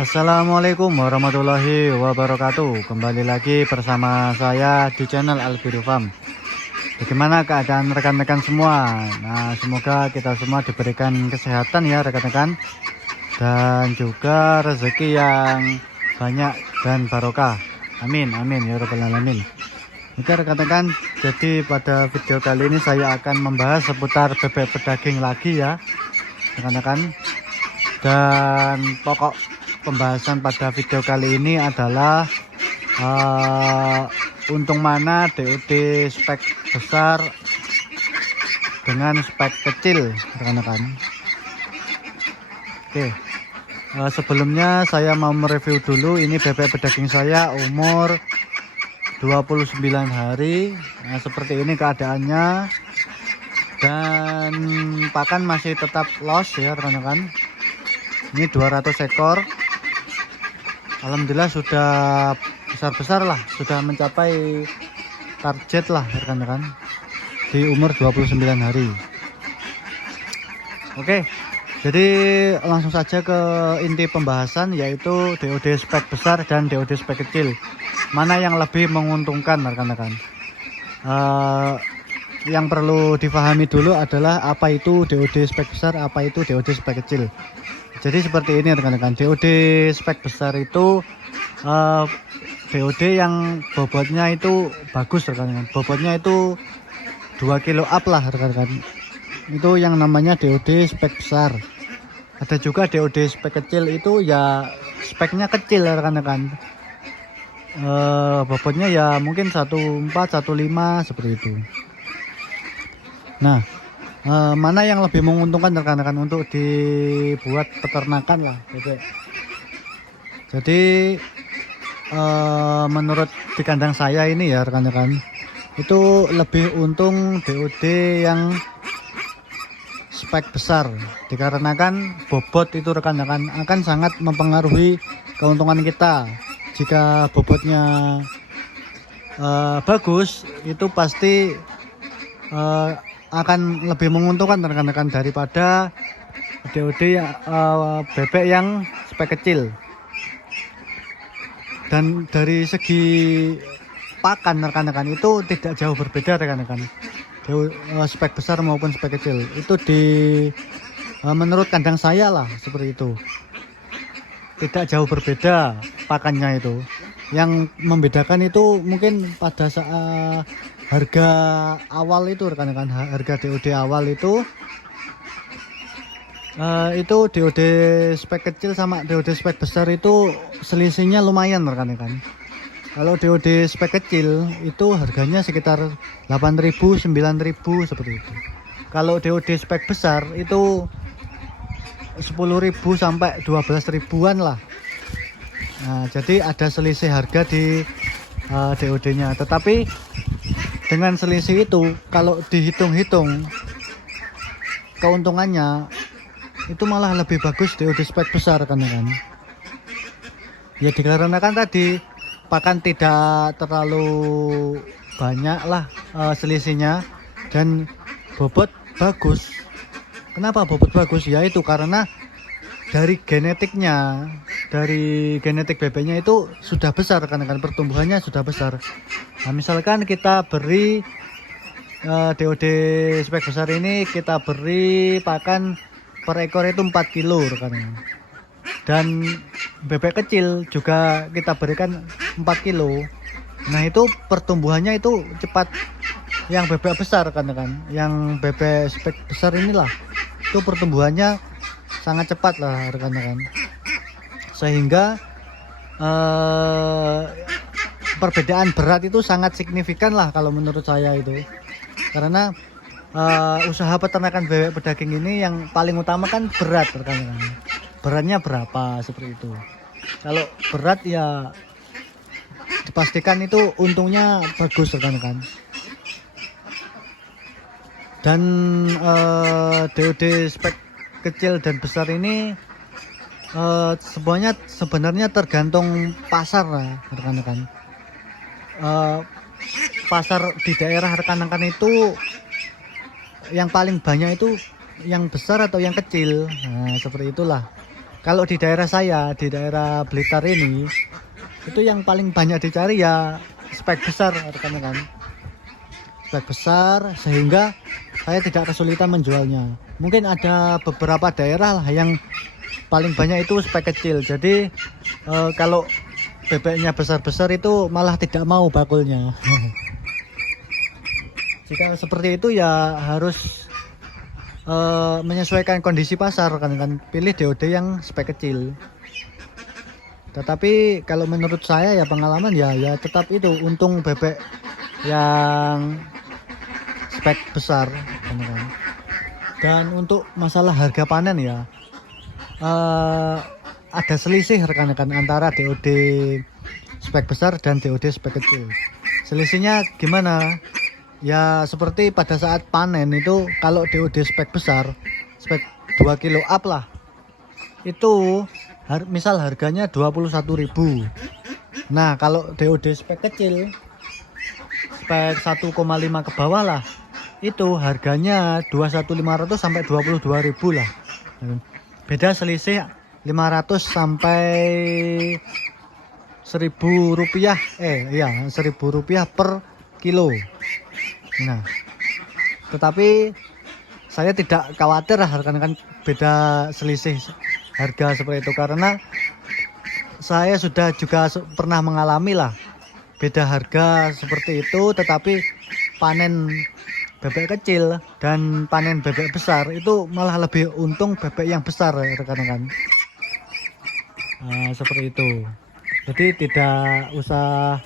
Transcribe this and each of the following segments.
Assalamualaikum warahmatullahi wabarakatuh. Kembali lagi bersama saya di channel Albiru Farm. Bagaimana keadaan rekan-rekan semua? Nah, semoga kita semua diberikan kesehatan ya rekan-rekan, dan juga rezeki yang banyak dan barokah. Amin amin ya rabbal alamin. Oke rekan-rekan, jadi pada video kali ini saya akan membahas seputar bebek pedaging lagi ya rekan-rekan. Dan pokok pembahasan pada video kali ini adalah untung mana DOD spek besar dengan spek kecil rekan-rekan. Oke, sebelumnya saya mau mereview dulu ini bebek pedaging saya umur 29 hari. Nah, seperti ini keadaannya, dan pakan masih tetap los ya rekan-rekan. Ini 200 ekor. Alhamdulillah sudah besar-besar lah, sudah mencapai target lah rekan-rekan di umur 29 hari. Oke, jadi langsung saja ke inti pembahasan, yaitu DOD spek besar dan DOD spek kecil. Mana yang lebih menguntungkan rekan-rekan? Yang perlu difahami dulu adalah apa itu DOD spek besar, apa itu DOD spek kecil. Jadi seperti ini rekan-rekan, DOD spek besar itu DOD yang bobotnya itu bagus rekan-rekan. Bobotnya itu 2 kilo up lah rekan-rekan. Itu yang namanya DOD spek besar. Ada juga DOD spek kecil, itu ya speknya kecil rekan-rekan. Bobotnya ya mungkin 14, 15 seperti itu. Nah, mana yang lebih menguntungkan rekan-rekan untuk dibuat peternakan lah bebek. Jadi menurut di kandang saya ini ya rekan-rekan, itu lebih untung DOD yang spek besar, dikarenakan bobot itu rekan-rekan akan sangat mempengaruhi keuntungan kita. Jika bobotnya bagus, itu pasti akan lebih menguntungkan rekan-rekan daripada DOD bebek yang spek kecil. Dan dari segi pakan rekan-rekan itu tidak jauh berbeda rekan-rekan, spek besar maupun spek kecil itu menurut kandang saya lah seperti itu, tidak jauh berbeda pakannya. Itu yang membedakan itu mungkin pada saat harga awal itu rekan-rekan, harga DOD awal itu DOD spek kecil sama DOD spek besar itu selisihnya lumayan rekan-rekan. Kalau DOD spek kecil itu harganya sekitar 8.000 9.000 seperti itu. Kalau DOD spek besar itu 10.000 sampai 12.000-an lah. Nah, jadi ada selisih harga di DOD-nya. Tetapi dengan selisih itu, kalau dihitung-hitung keuntungannya itu malah lebih bagus DOD spek besar kan. Ya dikarenakan tadi pakan tidak terlalu banyak lah selisihnya, dan bobot bagus. Kenapa bobot bagus? Ya itu karena dari genetiknya, dari genetik bebeknya itu sudah besar kan, pertumbuhannya sudah besar. Nah, misalkan kita beri DOD spek besar ini, kita beri pakan per ekor itu 4 kilo kan. Dan bebek kecil juga kita berikan 4 kilo. Nah, itu pertumbuhannya itu cepat. Yang bebek besar kan, yang bebek spek besar inilah itu pertumbuhannya sangat cepat lah rekan-rekan, sehingga perbedaan berat itu sangat signifikan lah kalau menurut saya itu. Karena usaha peternakan bebek pedaging ini yang paling utama kan berat rekan-rekan. Beratnya berapa seperti itu. Kalau berat ya dipastikan itu untungnya bagus rekan-rekan. Dan DOD spek kecil dan besar ini semuanya sebenarnya tergantung pasar lah rekan-rekan. Pasar di daerah rekan-rekan itu yang paling banyak itu yang besar atau yang kecil. Nah, seperti itulah. kalau di daerah saya, di daerah Blitar ini, itu yang paling banyak dicari ya spek besar rekan-rekan. Spek besar sehingga saya tidak kesulitan menjualnya. Mungkin ada beberapa daerah lah yang paling banyak itu spek kecil. Jadi kalau bebeknya besar-besar itu malah tidak mau bakulnya. Jika seperti itu ya harus menyesuaikan kondisi pasar kan pilih DOD yang spek kecil. Tetapi kalau menurut saya ya pengalaman ya tetap itu untung bebek yang spek besar kan. Dan untuk masalah harga panen ya ada selisih rekan-rekan antara DOD spek besar dan DOD spek kecil. Selisihnya gimana? Ya seperti pada saat panen itu kalau DOD spek besar, spek 2 kilo up lah, itu misal harganya 21.000. Nah kalau DOD spek kecil, spek 1,5 ke bawah lah, itu harganya 21.500 sampai 22.000 lah. Beda selisih 500 sampai 1.000 rupiah, 1.000 rupiah per kilo. Nah, tetapi saya tidak khawatir lah rekan-rekan beda selisih harga seperti itu, karena saya sudah juga pernah mengalami lah beda harga seperti itu, tetapi panen bebek kecil dan panen bebek besar itu malah lebih untung bebek yang besar rekan-rekan. Seperti itu. Jadi tidak usah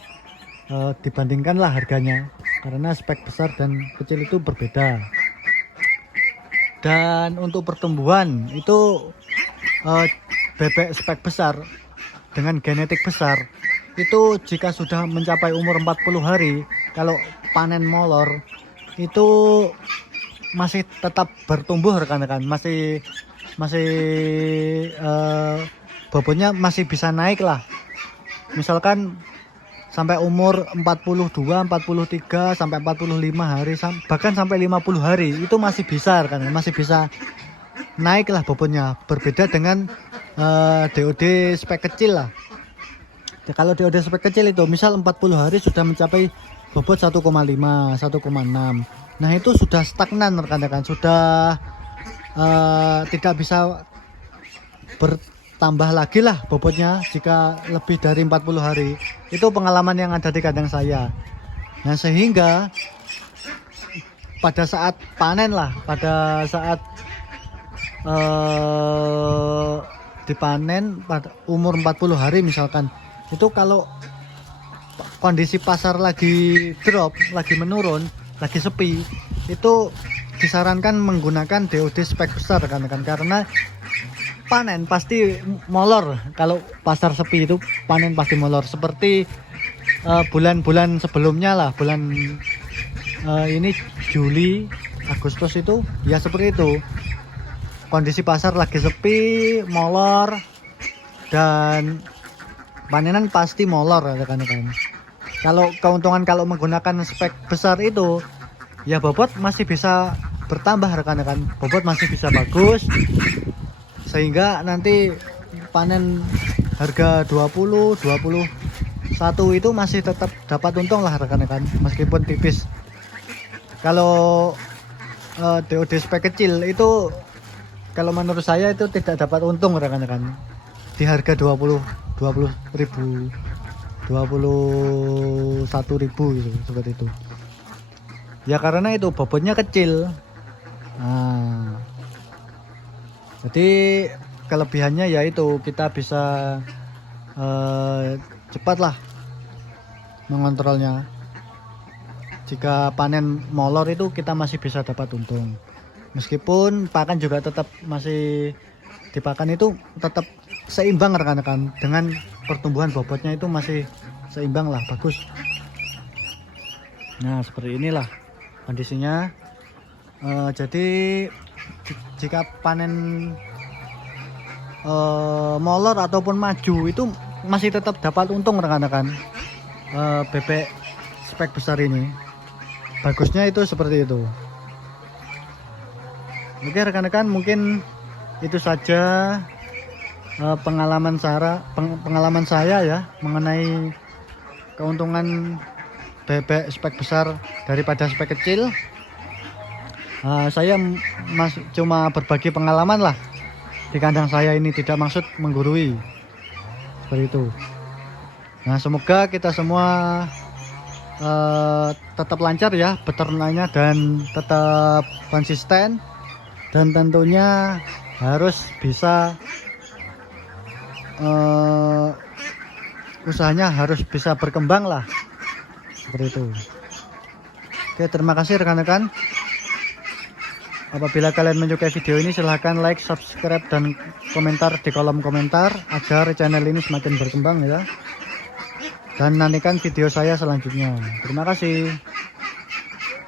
dibandingkan lah harganya, karena spek besar dan kecil itu berbeda. Dan untuk pertumbuhan itu bebek spek besar dengan genetik besar itu jika sudah mencapai umur 40 hari, kalau panen molor itu masih tetap bertumbuh rekan-rekan, masih bobotnya masih bisa naik lah. Misalkan sampai umur 42, 43 sampai 45 hari, bahkan sampai 50 hari itu masih bisa kan, masih bisa naik lah bobotnya. Berbeda dengan DOD spek kecil lah. Kalau DOD spek kecil itu misal 40 hari sudah mencapai bobot 1,5, 1,6. Nah itu sudah stagnan rekan-rekan, sudah tidak bisa bertambah lagi lah bobotnya jika lebih dari 40 hari. Itu pengalaman yang ada di kandang saya. Nah sehingga pada saat panen lah, pada saat dipanen pada umur 40 hari misalkan, itu kalau kondisi pasar lagi drop, lagi menurun, lagi sepi, itu disarankan menggunakan DOD spek besar kan, karena panen pasti molor. Kalau pasar sepi itu panen pasti molor, seperti bulan-bulan sebelumnya lah, bulan ini Juli, Agustus itu ya seperti itu. Kondisi pasar lagi sepi, molor, dan panenan pasti molor rekan-rekan. Kalau keuntungan kalau menggunakan spek besar itu ya bobot masih bisa bertambah rekan-rekan, bobot masih bisa bagus, sehingga nanti panen harga 20, 21 itu masih tetap dapat untung lah rekan-rekan, meskipun tipis. Kalau DOD spek kecil itu kalau menurut saya itu tidak dapat untung rekan-rekan di harga 20.000, 21.000 gitu, seperti itu ya, karena itu bobotnya kecil. Nah, jadi kelebihannya yaitu kita bisa cepat lah mengontrolnya. Jika panen molor itu kita masih bisa dapat untung, meskipun pakan juga tetap masih di pakan itu tetap seimbang rekan-rekan, dengan pertumbuhan bobotnya itu masih seimbang lah, bagus. Nah seperti inilah kondisinya. Jadi jika panen molor ataupun maju itu masih tetap dapat untung rekan-rekan. Bebek spek besar ini bagusnya itu seperti itu. Oke rekan-rekan, mungkin itu saja pengalaman saya ya mengenai keuntungan bebek spek besar daripada spek kecil. Saya cuma berbagi pengalaman lah di kandang saya ini, tidak maksud menggurui seperti itu. Nah, semoga kita semua tetap lancar ya beternaknya dan tetap konsisten, dan tentunya harus bisa usahanya harus bisa berkembang lah seperti itu. Oke, terima kasih rekan-rekan. Apabila kalian menyukai video ini, silahkan like, subscribe, dan komentar di kolom komentar agar channel ini semakin berkembang ya. Dan nantikan video saya selanjutnya. Terima kasih.